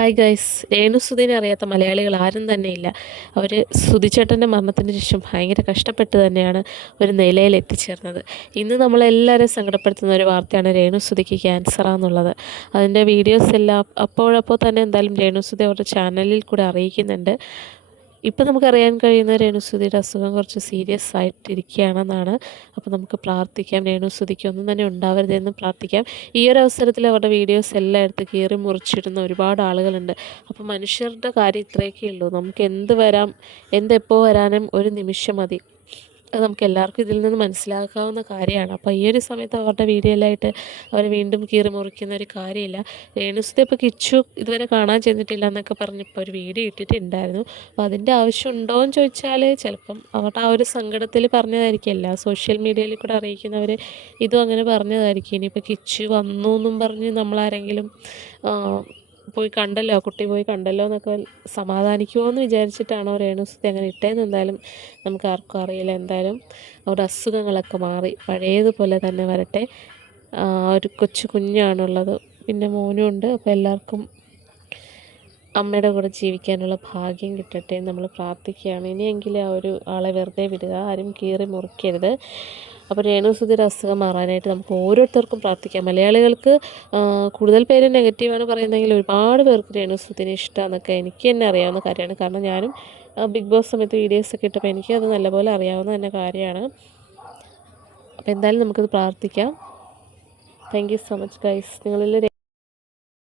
Hi guys, രേണുസുധീനെ അറിയാത്ത മലയാളികൾ ആരും തന്നെയില്ല. അവർ സുധിച്ചേട്ടൻ്റെ മരണത്തിന് ശേഷം ഭയങ്കര കഷ്ടപ്പെട്ട് തന്നെയാണ് ഒരു നിലയിൽ എത്തിച്ചേർന്നത്. ഇന്ന് നമ്മളെല്ലാവരെയും സങ്കടപ്പെടുത്തുന്ന ഒരു വാർത്തയാണ് രേണുസുധിക്ക് ക്യാൻസറാണെന്നുള്ളത്. അതിൻ്റെ വീഡിയോസ് എല്ലാം അപ്പോഴപ്പോൾ തന്നെ എന്തായാലും രേണുസുധി അവരുടെ ചാനലിൽ കൂടെ അറിയിക്കുന്നുണ്ട്. ഇപ്പം നമുക്കറിയാൻ കഴിയുന്ന രേണുസുധിയുടെ അസുഖം കുറച്ച് സീരിയസ് ആയിട്ടിരിക്കുകയാണെന്നാണ്. അപ്പോൾ നമുക്ക് പ്രാർത്ഥിക്കാം, രേണുസുധിക്ക് ഒന്നും തന്നെ ഉണ്ടാവരുതെന്ന് പ്രാർത്ഥിക്കാം. ഈ ഒരു അവസരത്തിൽ അവരുടെ വീഡിയോസ് എല്ലാം എടുത്ത് കീറി മുറിച്ചിടുന്ന ഒരുപാട് ആളുകളുണ്ട്. അപ്പോൾ മനുഷ്യരുടെ കാര്യം ഇത്രയൊക്കെ ഉള്ളൂ. നമുക്ക് എന്ത് വരാം, എന്തെപ്പോൾ വരാനും ഒരു നിമിഷം മതി. അത് നമുക്ക് എല്ലാവർക്കും ഇതിൽ നിന്ന് മനസ്സിലാക്കാവുന്ന കാര്യമാണ്. അപ്പോൾ ഈ ഒരു സമയത്ത് അവരുടെ വീഡിയോയിലായിട്ട് അവർ വീണ്ടും കീറി മുറിക്കുന്ന ഒരു കാര്യമില്ല. രേണുസുധ ഇപ്പോൾ കിച്ചു ഇതുവരെ കാണാൻ ചെന്നിട്ടില്ല എന്നൊക്കെ പറഞ്ഞ് ഇപ്പോൾ ഒരു വീഡിയോ ഇട്ടിട്ടുണ്ടായിരുന്നു. അപ്പോൾ അതിൻ്റെ ആവശ്യമുണ്ടോ എന്ന് ചോദിച്ചാൽ ചിലപ്പം അവരുടെ ആ ഒരു സങ്കടത്തിൽ പറഞ്ഞതായിരിക്കും. എല്ലാ സോഷ്യൽ മീഡിയയിൽ കൂടെ അറിയിക്കുന്നവർ ഇതും അങ്ങനെ പറഞ്ഞതായിരിക്കും. ഇനിയിപ്പോൾ കിച്ചു വന്നു എന്നും പറഞ്ഞ് നമ്മളാരെങ്കിലും പോയി കണ്ടല്ലോ, കുട്ടി പോയി കണ്ടല്ലോ എന്നൊക്കെ സമാധാനിക്കുമോ എന്ന് വിചാരിച്ചിട്ടാണോ രേണുസുധി അങ്ങനെ ഇട്ടേന്ന് എന്തായാലും നമുക്ക് ആർക്കും അറിയില്ല. എന്തായാലും അവരുടെ അസുഖങ്ങളൊക്കെ മാറി പഴയതുപോലെ തന്നെ വരട്ടെ. ഒരു കൊച്ചു കുഞ്ഞാണുള്ളത്, പിന്നെ മോനും ഉണ്ട്. അപ്പോൾ എല്ലാവർക്കും അമ്മയുടെ കൂടെ ജീവിക്കാനുള്ള ഭാഗ്യം കിട്ടട്ടെ എന്ന് നമ്മൾ പ്രാർത്ഥിക്കുകയാണ്. ഇനിയെങ്കിലും ആ ഒരു ആളെ വെറുതെ വിടുക, ആരും കീറി മുറിക്കരുത്. അപ്പോൾ രേണുസുധിയുടെ അസുഖം മാറാനായിട്ട് നമുക്ക് ഓരോരുത്തർക്കും പ്രാർത്ഥിക്കാം. മലയാളികൾക്ക് കൂടുതൽ പേര് നെഗറ്റീവാണ് പറയുന്നതെങ്കിൽ ഒരുപാട് പേർക്ക് രേണുസുധിനെ ഇഷ്ടമാണെന്നൊക്കെ എനിക്ക് തന്നെ അറിയാവുന്ന കാര്യമാണ്. കാരണം ഞാനും ബിഗ് ബോസ് സമയത്ത് വീഡിയോസൊക്കെ ഇട്ടപ്പോൾ എനിക്കത് നല്ലപോലെ അറിയാവുന്ന തന്നെ കാര്യമാണ്. അപ്പോൾ എന്തായാലും നമുക്കത് പ്രാർത്ഥിക്കാം. Thank you so much guys. നിങ്ങളിൽ